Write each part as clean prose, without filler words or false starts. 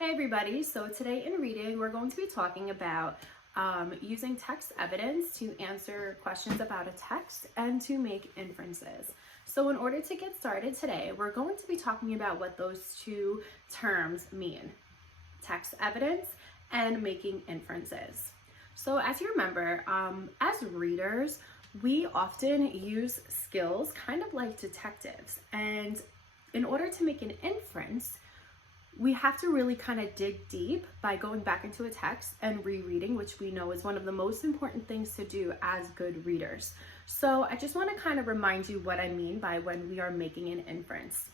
Hey everybody, so today in reading we're going to be talking about using text evidence to answer questions about a text and to make inferences. So in order to get started today, we're going to be talking about what those two terms mean: text evidence and making inferences. So as you remember, as readers, we often use skills kind of like detectives, and in order to make an inference, we have to really kind of dig deep by going back into a text and rereading, which we know is one of the most important things to do as good readers. So I just want to kind of remind you what I mean by when we are making an inference.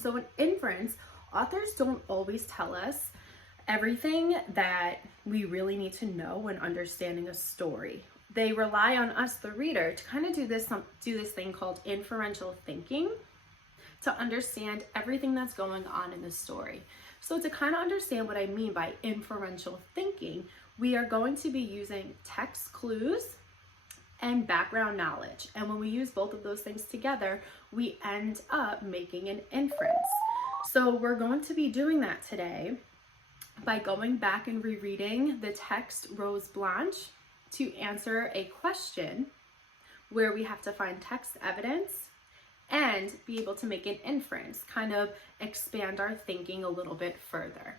So an inference, authors don't always tell us everything that we really need to know when understanding a story. They rely on us, the reader, to kind of do this thing called inferential thinking, to understand everything that's going on in the story. So to kind of understand what I mean by inferential thinking, we are going to be using text clues and background knowledge. And when we use both of those things together, we end up making an inference. So we're going to be doing that today by going back and rereading the text Rose Blanche to answer a question where we have to find text evidence and be able to make an inference, kind of expand our thinking a little bit further.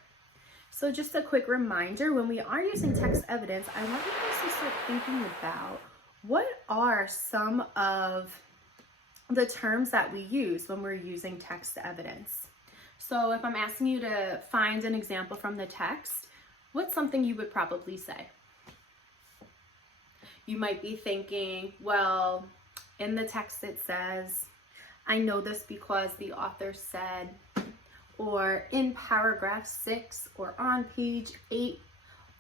So just a quick reminder, when we are using text evidence, I want you guys to start thinking about what are some of the terms that we use when we're using text evidence. So if I'm asking you to find an example from the text, what's something you would probably say? You might be thinking, well, in the text it says, I know this because the author said, or in paragraph 6 or on page 8.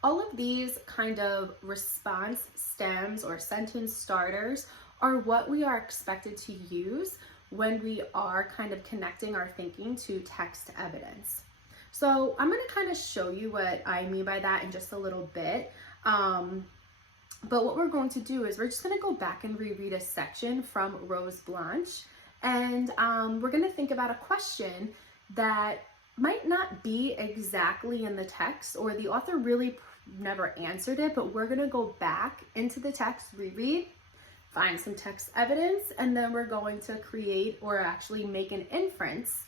All of these kind of response stems or sentence starters are what we are expected to use when we are kind of connecting our thinking to text evidence. So I'm going to kind of show you what I mean by that in just a little bit. But what we're going to do is we're just going to go back and reread a section from Rose Blanche. And we're going to think about a question that might not be exactly in the text, or the author really never answered it, but we're going to go back into the text, reread, find some text evidence, and then we're going to create or actually make an inference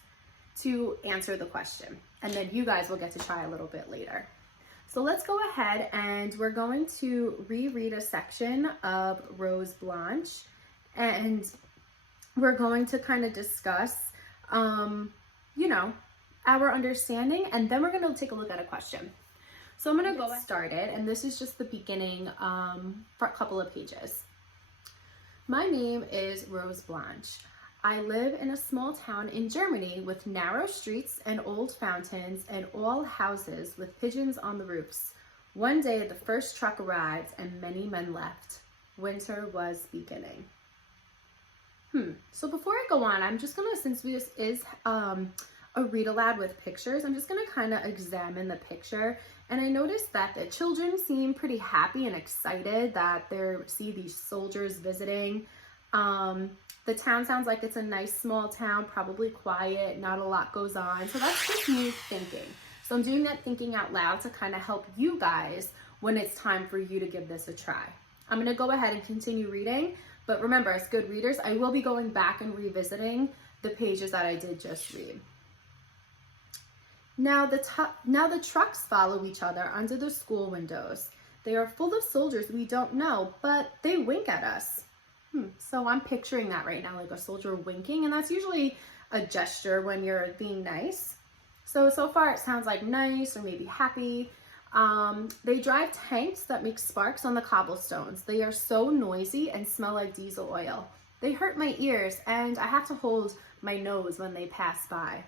to answer the question. And then you guys will get to try a little bit later. So let's go ahead and we're going to reread a section of Rose Blanche, and we're going to kind of discuss, our understanding, and then we're going to take a look at a question. So I'm going to go started, and this is just the beginning for a couple of pages. My name is Rose Blanche. I live in a small town in Germany with narrow streets and old fountains and all houses with pigeons on the roofs. One day the first truck arrived and many men left. Winter was beginning. So before I go on, I'm just gonna, since this is a read aloud with pictures, I'm just gonna kind of examine the picture. And I noticed that the children seem pretty happy and excited that they see these soldiers visiting. The town sounds like it's a nice small town, probably quiet, not a lot goes on. So that's just me thinking. So I'm doing that thinking out loud to kind of help you guys when it's time for you to give this a try. I'm gonna go ahead and continue reading. But remember, as good readers, I will be going back and revisiting the pages that I did just read. Now the trucks follow each other under the school windows. They are full of soldiers we don't know, but they wink at us. So I'm picturing that right now, like a soldier winking, and that's usually a gesture when you're being nice. So far it sounds like nice or maybe happy. They drive tanks that make sparks on the cobblestones. They are so noisy and smell like diesel oil. They hurt my ears, and I have to hold my nose when they pass by.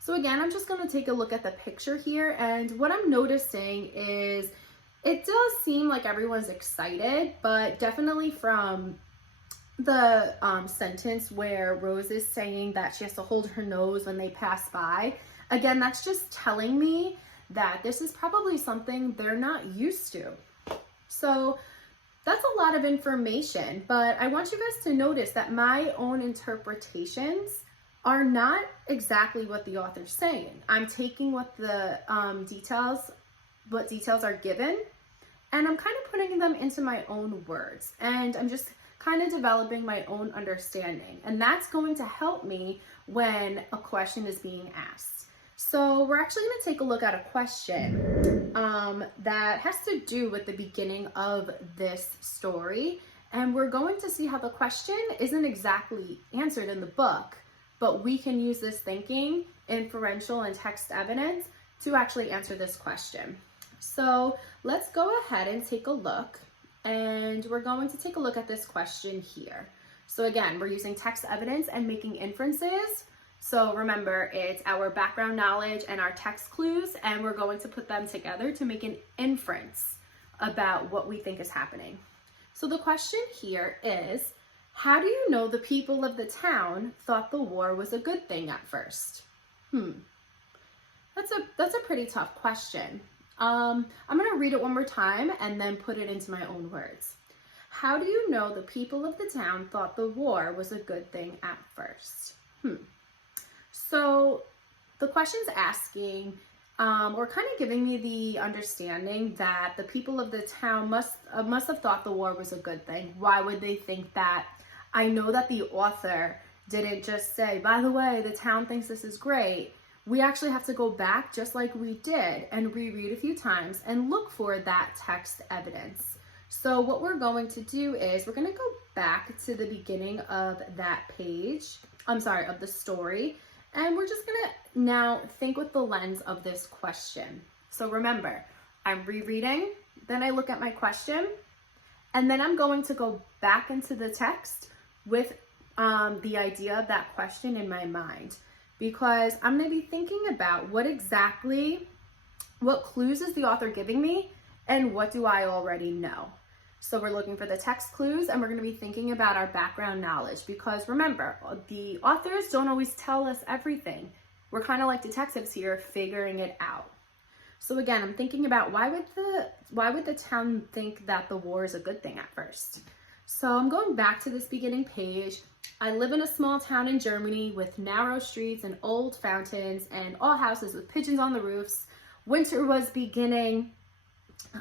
So again, I'm just going to take a look at the picture here, and what I'm noticing is it does seem like everyone's excited, but definitely from the sentence where Rose is saying that she has to hold her nose when they pass by, again, that's just telling me that this is probably something they're not used to. So that's a lot of information, but I want you guys to notice that my own interpretations are not exactly what the author's saying. I'm taking what the details are given, and I'm kind of putting them into my own words, and I'm just kind of developing my own understanding. And that's going to help me when a question is being asked. So we're actually going to take a look at a question that has to do with the beginning of this story. And we're going to see how the question isn't exactly answered in the book, but we can use this thinking, inferential and text evidence to actually answer this question. So let's go ahead and take a look, and we're going to take a look at this question here. So again, we're using text evidence and making inferences. So remember, it's our background knowledge and our text clues, and we're going to put them together to make an inference about what we think is happening. So the question here is, how do you know the people of the town thought the war was a good thing at first? That's a pretty tough question. I'm going to read it one more time and then put it into my own words. How do you know the people of the town thought the war was a good thing at first? So the question's asking, or kind of giving me the understanding that the people of the town must have thought the war was a good thing. Why would they think that? I know that the author didn't just say, by the way, the town thinks this is great. We actually have to go back, just like we did, and reread a few times and look for that text evidence. So what we're going to do is we're going to go back to the beginning of that page, of the story, and we're just going to now think with the lens of this question. So remember, I'm rereading, then I look at my question, and then I'm going to go back into the text with the idea of that question in my mind, because I'm going to be thinking about what clues is the author giving me and what do I already know. So we're looking for the text clues, and we're going to be thinking about our background knowledge, because remember, the authors don't always tell us everything. We're kind of like detectives here, figuring it out. So again, I'm thinking about why would the town think that the war is a good thing at first? So I'm going back to this beginning page. I live in a small town in Germany with narrow streets and old fountains and all houses with pigeons on the roofs. Winter was beginning,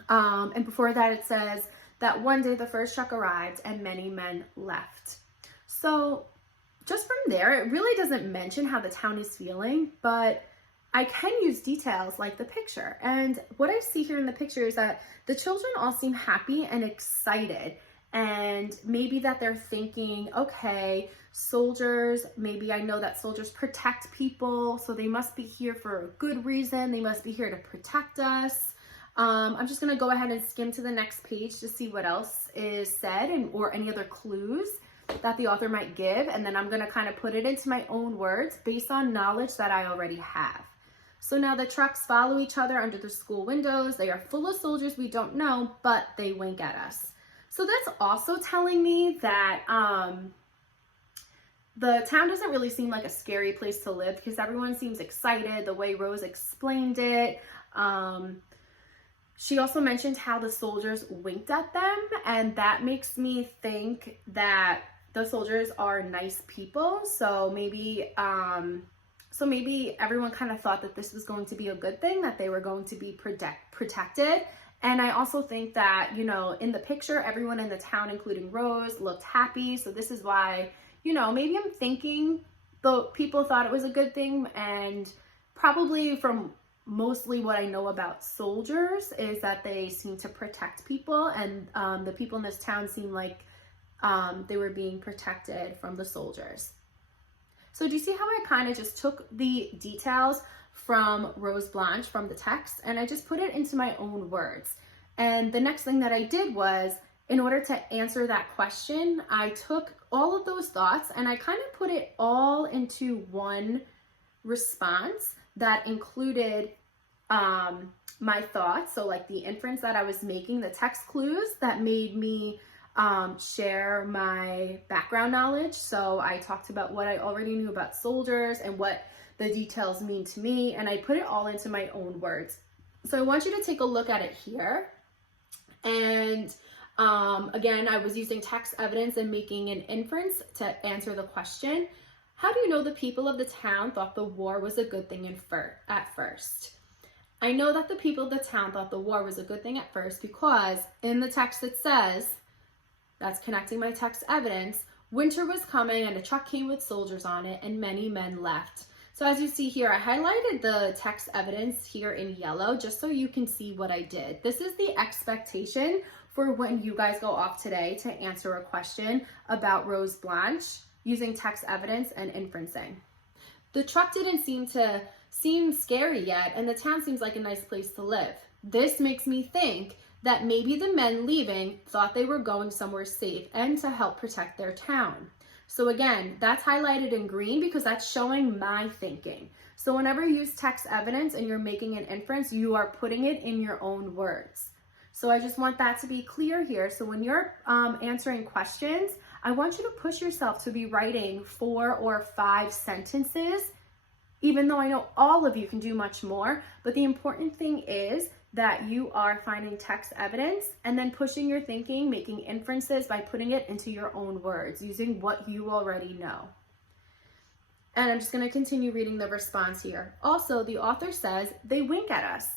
and before that it says that one day the first truck arrived and many men left. So just from there, it really doesn't mention how the town is feeling, but I can use details like the picture. And what I see here in the picture is that the children all seem happy and excited. And maybe that they're thinking, okay, soldiers, maybe I know that soldiers protect people, so they must be here for a good reason. They must be here to protect us. I'm just going to go ahead and skim to the next page to see what else is said or any other clues that the author might give. And then I'm going to kind of put it into my own words based on knowledge that I already have. So now the trucks follow each other under the school windows. They are full of soldiers we don't know, but they wink at us. So that's also telling me that the town doesn't really seem like a scary place to live, because everyone seems excited the way Rose explained it. She also mentioned how the soldiers winked at them, and that makes me think that the soldiers are nice people. So maybe everyone kind of thought that this was going to be a good thing, that they were going to be protected. And I also think that, in the picture, everyone in the town, including Rose, looked happy. So this is why, maybe I'm thinking the people thought it was a good thing. And probably from mostly what I know about soldiers is that they seem to protect people. And the people in this town seem like they were being protected from the soldiers. So do you see how I kind of just took the details from Rose Blanche from the text and I just put it into my own words? And the next thing that I did was, in order to answer that question, I took all of those thoughts and I kind of put it all into one response that included my thoughts. So like the inference that I was making, the text clues that made me share my background knowledge. So I talked about what I already knew about soldiers and what the details mean to me, and I put it all into my own words. So I want you to take a look at it here. And again, I was using text evidence and making an inference to answer the question. How do you know the people of the town thought the war was a good thing at first? I know that the people of the town thought the war was a good thing at first because in the text it says, that's connecting my text evidence, winter was coming and a truck came with soldiers on it and many men left. So as you see here, I highlighted the text evidence here in yellow just so you can see what I did. This is the expectation for when you guys go off today to answer a question about Rose Blanche using text evidence and inferencing. The truck didn't seem scary yet, and the town seems like a nice place to live. This makes me think that maybe the men leaving thought they were going somewhere safe and to help protect their town. So again, that's highlighted in green because that's showing my thinking. So whenever you use text evidence and you're making an inference, you are putting it in your own words. So I just want that to be clear here. So when you're answering questions, I want you to push yourself to be writing 4 or 5 sentences, even though I know all of you can do much more. But the important thing is that you are finding text evidence and then pushing your thinking, making inferences by putting it into your own words, using what you already know. And I'm just going to continue reading the response here. Also, the author says they wink at us,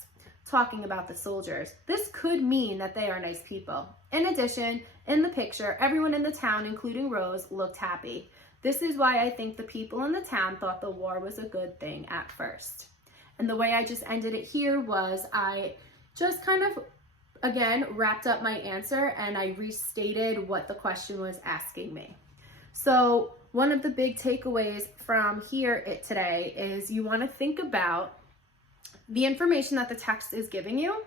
talking about the soldiers. This could mean that they are nice people. In addition, in the picture, everyone in the town, including Rose, looked happy. This is why I think the people in the town thought the war was a good thing at first. And the way I just ended it here was I just kind of, again, wrapped up my answer and I restated what the question was asking me. So one of the big takeaways from here today is you want to think about the information that the text is giving you,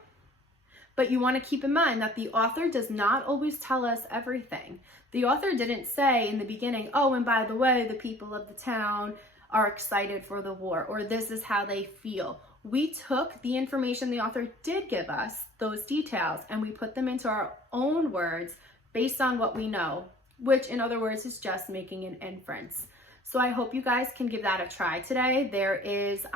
but you want to keep in mind that the author does not always tell us everything. The author didn't say in the beginning, oh, and by the way, the people of the town are excited for the war, or this is how they feel. We took the information the author did give us, those details, and we put them into our own words based on what we know, which in other words is just making an inference. So I hope you guys can give that a try today. There is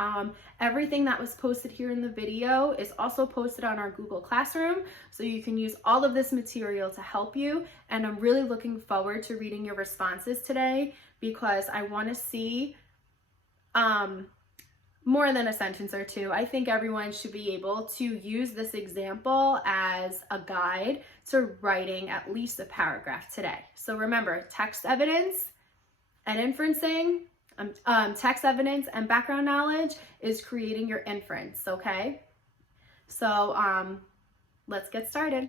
everything that was posted here in the video is also posted on our Google Classroom. So you can use all of this material to help you. And I'm really looking forward to reading your responses today because I want to see more than a sentence or two. I think everyone should be able to use this example as a guide to writing at least a paragraph today. So remember, text evidence and inferencing, text evidence and background knowledge is creating your inference, okay? So let's get started.